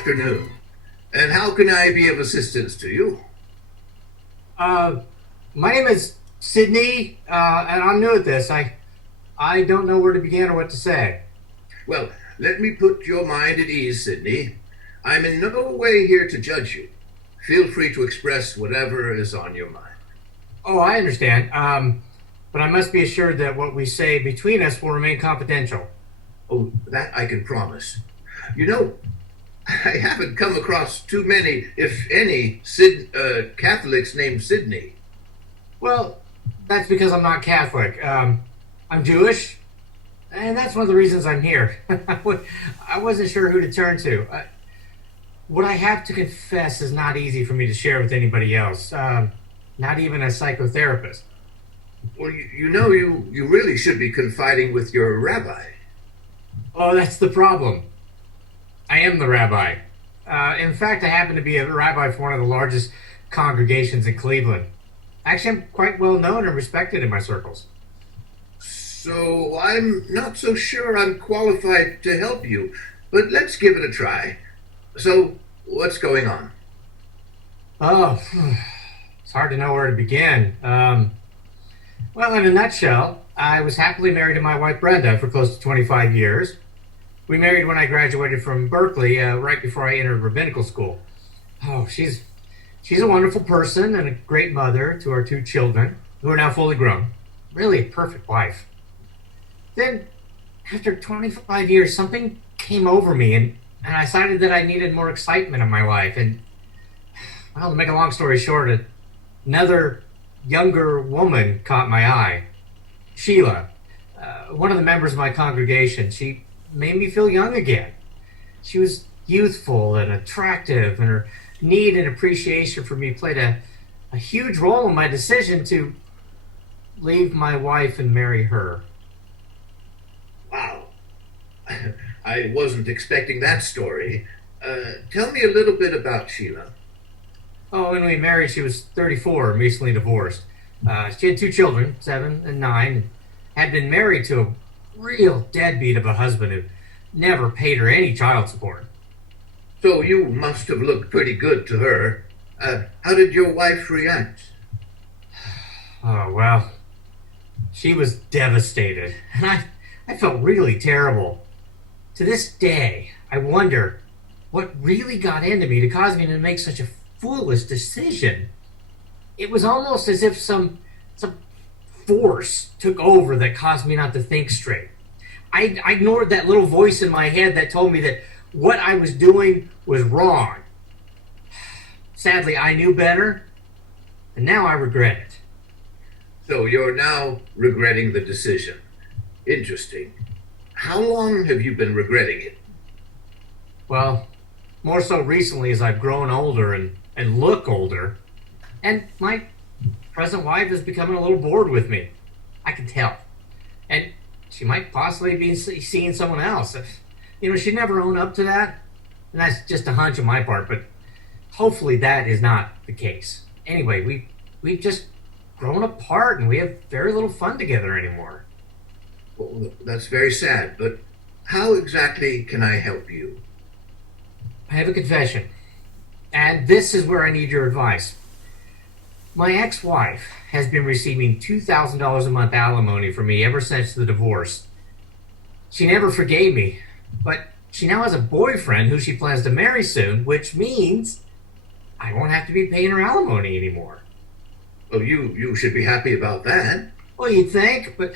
afternoon. And how can I be of assistance to you? Uh, my name is Sidney, and I'm new at this. I don't know where to begin or what to say. Well, let me put your mind at ease, Sidney. I'm in no way here to judge you. Feel free to express whatever is on your mind. Oh, I understand. But I must be assured that what we say between us will remain confidential. Oh, that I can promise. You know, I haven't come across too many, if any, Catholics named Sidney. Well, that's because I'm not Catholic. I'm Jewish, and that's one of the reasons I'm here. I wasn't sure who to turn to. What I have to confess is not easy for me to share with anybody else, not even a psychotherapist. Well, you really should be confiding with your rabbi. Oh, that's the problem. I am the rabbi. In fact, I happen to be a rabbi for one of the largest congregations in Cleveland. Actually, I'm quite well known and respected in my circles. So I'm not so sure I'm qualified to help you, but let's give it a try. So, what's going on? Oh, it's hard to know where to begin. Well, in a nutshell, I was happily married to my wife Brenda for close to 25 years. We married when I graduated from Berkeley, right before I entered rabbinical school. Oh, she's a wonderful person and a great mother to our two children, who are now fully grown. Really a perfect wife. Then, after 25 years, something came over me, and I decided that I needed more excitement in my life. And, well, to make a long story short, another younger woman caught my eye. Sheila, one of the members of my congregation. She made me feel young again. She was youthful and attractive, and her need and appreciation for me played a huge role in my decision to leave my wife and marry her. Wow. I wasn't expecting that story. Tell me a little bit about Sheila. Oh, when we married, she was 34 and recently divorced. She had two children, 7 and 9, and had been married to a real deadbeat of a husband who never paid her any child support. So you must have looked pretty good to her. How did your wife react? Oh, well, she was devastated, and I felt really terrible. To this day, I wonder what really got into me to cause me to make such a foolish decision. It was almost as if some force took over that caused me not to think straight. I ignored that little voice in my head that told me that what I was doing was wrong. Sadly, I knew better, and now I regret it. So you're now regretting the decision. Interesting. How long have you been regretting it? Well, more so recently as I've grown older and look older, and my present wife is becoming a little bored with me. I can tell. And she might possibly be seeing someone else. She'd never own up to that. And that's just a hunch on my part, but hopefully that is not the case. Anyway, we've just grown apart and we have very little fun together anymore. Well, that's very sad, but how exactly can I help you? I have a confession, and this is where I need your advice. My ex-wife has been receiving $2,000 a month alimony from me ever since the divorce. She never forgave me, but she now has a boyfriend who she plans to marry soon, which means I won't have to be paying her alimony anymore. Well, you should be happy about that. Well, you'd think, but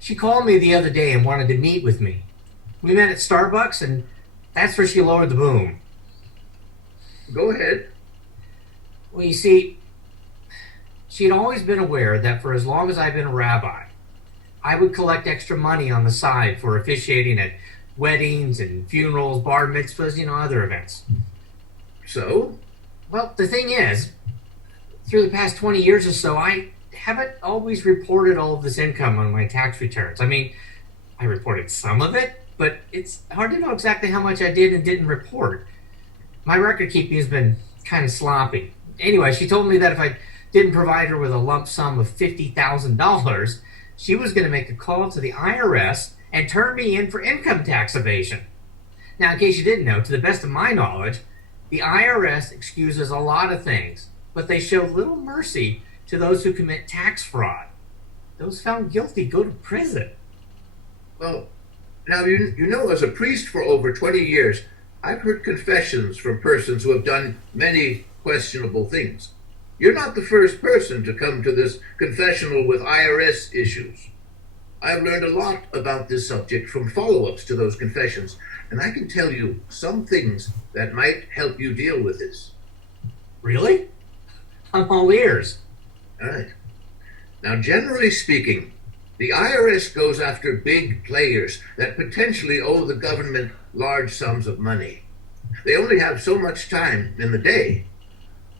she called me the other day and wanted to meet with me. We met at Starbucks, and that's where she lowered the boom. Go ahead. Well, you see, she had always been aware that for as long as I've been a rabbi, I would collect extra money on the side for officiating at weddings and funerals, bar mitzvahs, other events. So? Well, the thing is, through the past 20 years or so, I haven't always reported all of this income on my tax returns. I mean, I reported some of it, but it's hard to know exactly how much I did and didn't report. My record keeping has been kind of sloppy. Anyway, she told me that if I didn't provide her with a lump sum of $50,000, she was going to make a call to the IRS and turn me in for income tax evasion. Now, in case you didn't know, to the best of my knowledge, the IRS excuses a lot of things, but they show little mercy to those who commit tax fraud. Those found guilty go to prison. Well, now you know, as a priest for over 20 years, I've heard confessions from persons who have done many questionable things. You're not the first person to come to this confessional with IRS issues. I've learned a lot about this subject from follow-ups to those confessions, and I can tell you some things that might help you deal with this. Really? I'm all ears. All right. Now, generally speaking, the IRS goes after big players that potentially owe the government large sums of money. They only have so much time in the day.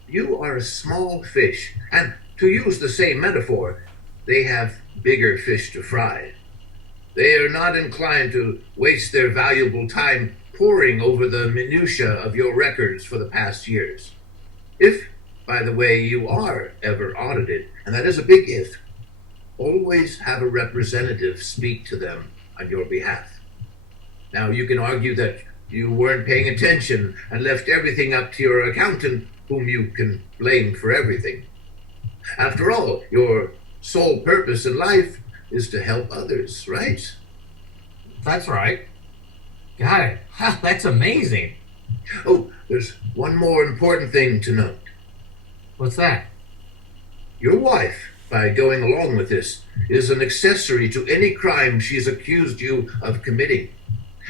You are a small fish, and to use the same metaphor, they have bigger fish to fry. They are not inclined to waste their valuable time poring over the minutiae of your records for the past years. If, by the way, you are ever audited, and that is a big if, always have a representative speak to them on your behalf. Now, you can argue that you weren't paying attention and left everything up to your accountant, whom you can blame for everything. After all, your sole purpose in life is to help others, right? That's right. Got it. Wow, that's amazing. Oh, there's one more important thing to note. What's that? Your wife, by going along with this, is an accessory to any crime she's accused you of committing.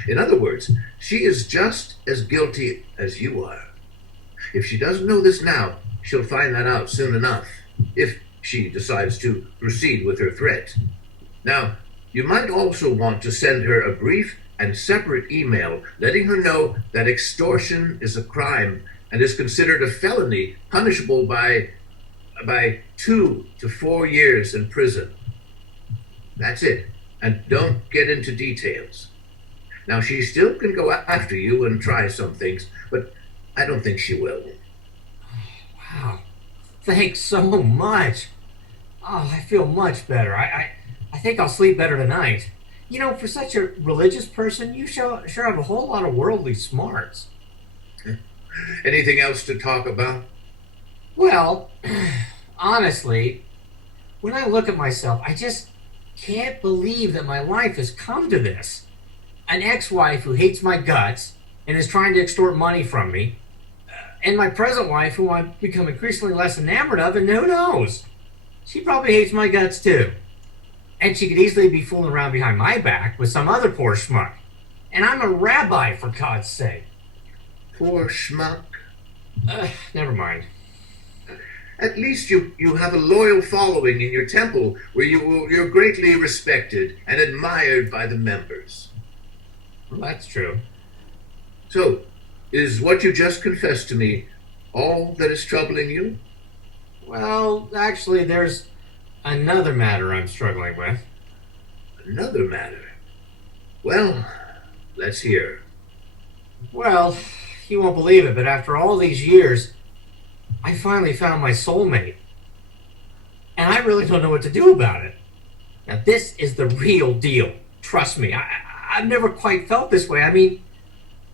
In other words, she is just as guilty as you are. If she doesn't know this now, she'll find that out soon enough, if she decides to proceed with her threat. Now, you might also want to send her a brief and separate email letting her know that extortion is a crime and is considered a felony punishable by 2 to 4 years in prison. That's it. And don't get into details. Now, she still can go after you and try some things, but I don't think she will. Wow. Thanks so much. Oh, I feel much better. I think I'll sleep better tonight. You know, for such a religious person, you sure have a whole lot of worldly smarts. Anything else to talk about? Well, honestly, when I look at myself, I just can't believe that my life has come to this. An ex-wife who hates my guts and is trying to extort money from me, and my present wife who I've become increasingly less enamored of, and who knows? She probably hates my guts too. And she could easily be fooling around behind my back with some other poor schmuck. And I'm a rabbi, for God's sake. Poor schmuck. Never mind. At least you have a loyal following in your temple where you're greatly respected and admired by the members. Well, that's true. So, is what you just confessed to me all that is troubling you? Well, actually, there's another matter I'm struggling with. Another matter? Well, let's hear. Well, you won't believe it, but after all these years, I finally found my soulmate. And I really don't know what to do about it. Now, this is the real deal. Trust me, I've never quite felt this way. I mean,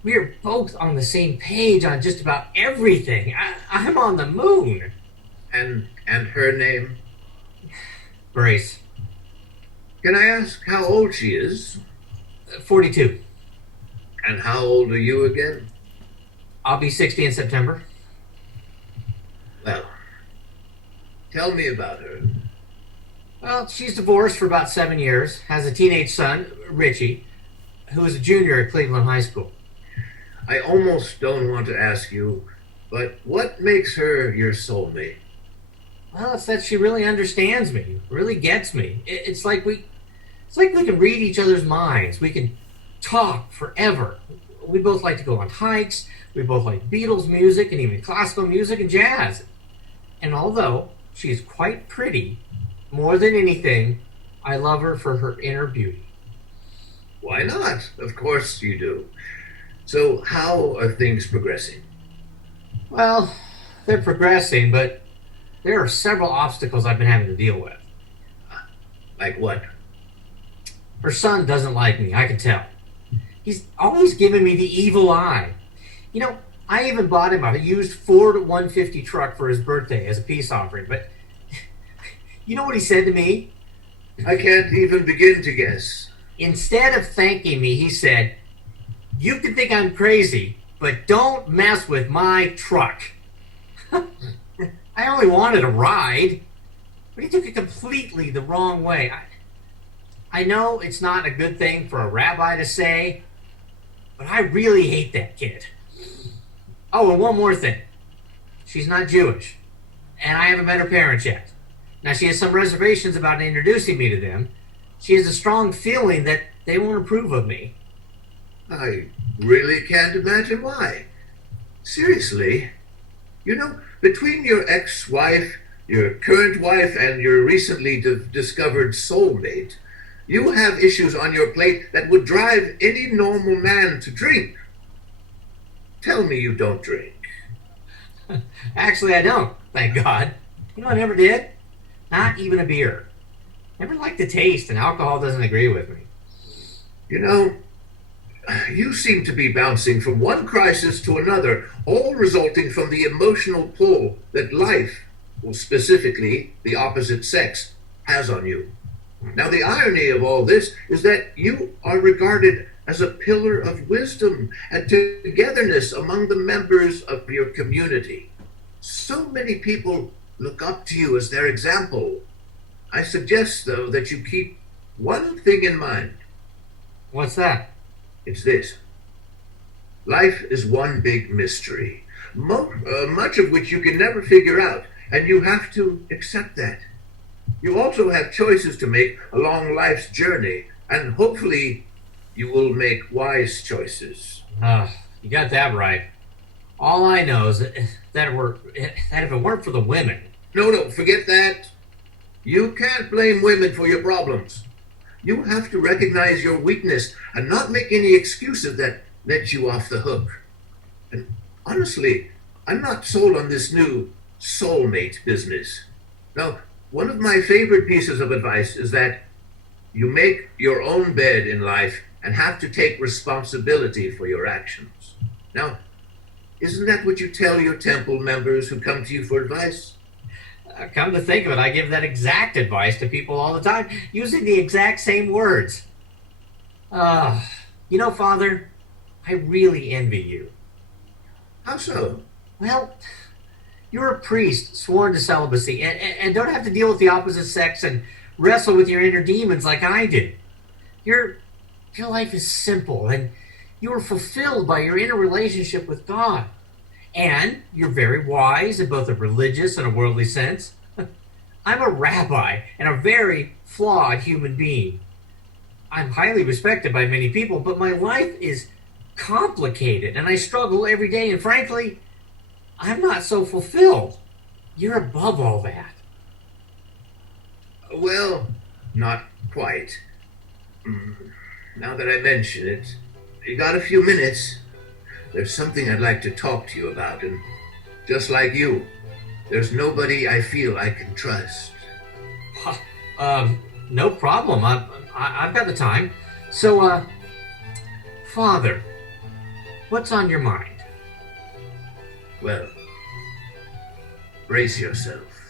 we are both on the same page on just about everything. I'm on the moon. And her name? Grace. Can I ask how old she is? 42. And how old are you again? I'll be 60 in September. Well, tell me about her. Well, she's divorced for about 7 years, has a teenage son, Richie, who is a junior at Cleveland High School. I almost don't want to ask you, but what makes her your soulmate? Well, it's that she really understands me, really gets me. It's like we can read each other's minds. We can talk forever. We both like to go on hikes. We both like Beatles music and even classical music and jazz. And although she is quite pretty, more than anything, I love her for her inner beauty. Why not? Of course you do. So how are things progressing? Well, they're progressing, but there are several obstacles I've been having to deal with. Like what? Her son doesn't like me, I can tell. He's always giving me the evil eye. You know, I even bought him a used Ford 150 truck for his birthday as a peace offering, but you know what he said to me? I can't even begin to guess. Instead of thanking me, he said, "You can think I'm crazy, but don't mess with my truck." I only wanted a ride, but he took it completely the wrong way. I know it's not a good thing for a rabbi to say, but I really hate that kid. Oh, and one more thing. She's not Jewish, and I haven't met her parents yet. Now, she has some reservations about introducing me to them. She has a strong feeling that they won't approve of me. I really can't imagine why. Seriously. You know, between your ex-wife, your current wife, and your recently discovered soulmate, you have issues on your plate that would drive any normal man to drink. Tell me you don't drink. Actually, I don't, thank God. You know, I never did. Not even a beer. Never liked the taste, and alcohol doesn't agree with me. You know, you seem to be bouncing from one crisis to another, all resulting from the emotional pull that life, well, specifically the opposite sex, has on you. Now, the irony of all this is that you are regarded as a pillar of wisdom and togetherness among the members of your community. So many people look up to you as their example. I suggest, though, that you keep one thing in mind. What's that? It's this. Life is one big mystery, much of which you can never figure out, and you have to accept that. You also have choices to make along life's journey, and hopefully you will make wise choices. You got that right. All I know is that if it weren't for the women... No, forget that. You can't blame women for your problems. You have to recognize your weakness and not make any excuses that let you off the hook. And honestly, I'm not sold on this new soulmate business. Now, one of my favorite pieces of advice is that you make your own bed in life and have to take responsibility for your actions. Now, isn't that what you tell your temple members who come to you for advice? Come to think of it, I give that exact advice to people all the time, using the exact same words. You know, Father, I really envy you. How so? Well, you're a priest sworn to celibacy and don't have to deal with the opposite sex and wrestle with your inner demons like I did. Your life is simple and you are fulfilled by your inner relationship with God. And you're very wise in both a religious and a worldly sense. I'm a rabbi and a very flawed human being. I'm highly respected by many people, but my life is complicated and I struggle every day. And frankly, I'm not so fulfilled. You're above all that. Well, not quite. Now that I mention it, you got a few minutes? There's something I'd like to talk to you about, and just like you, there's nobody I feel I can trust. No problem. I've got the time. So, Father, what's on your mind? Well, brace yourself.